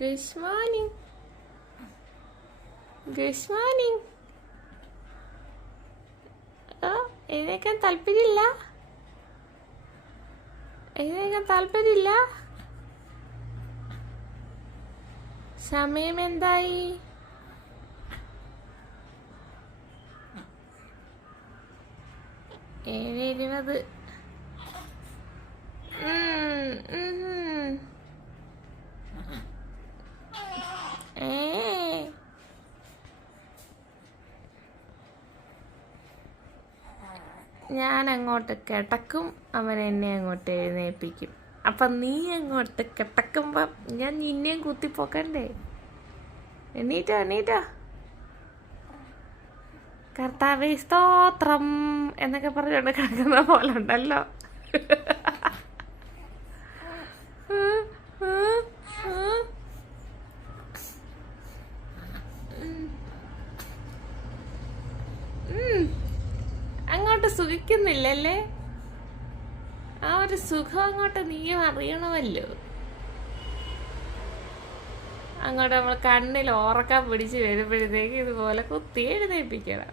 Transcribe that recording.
Good morning. Good morning. എഴുന്നേക്കാൻ താല്പര്യമില്ല? എഴുന്നേക്കാൻ താല്പര്യമില്ല? സമയം എന്തായി? ഏഴ് 20. ഞാൻ അങ്ങോട്ട് കിടക്കും, അവൻ എന്നെ അങ്ങോട്ട് എഴുന്നേൽപ്പിക്കും. അപ്പം നീ അങ്ങോട്ട് കിടക്കുമ്പം ഞാൻ നിന്നെയും കുത്തിപ്പോക്കണ്ടേ? എണീറ്റോ കർത്താവേ സ്തോത്രം എന്നൊക്കെ പറഞ്ഞുകൊണ്ട് കിടക്കുന്ന പോലെ ഉണ്ടല്ലോ. അങ്ങോട്ട് സുഖിക്കുന്നില്ലല്ലേ? ആ ഒരു സുഖം അങ്ങോട്ട് നീയും അറിയണമല്ലോ. അങ്ങോട്ട് നമ്മൾ കണ്ണിൽ ഉറക്കം പിടിച്ച് വരുമ്പോഴത്തേക്ക് ഇതുപോലെ കുത്തി എഴുന്നേൽപ്പിക്കണം.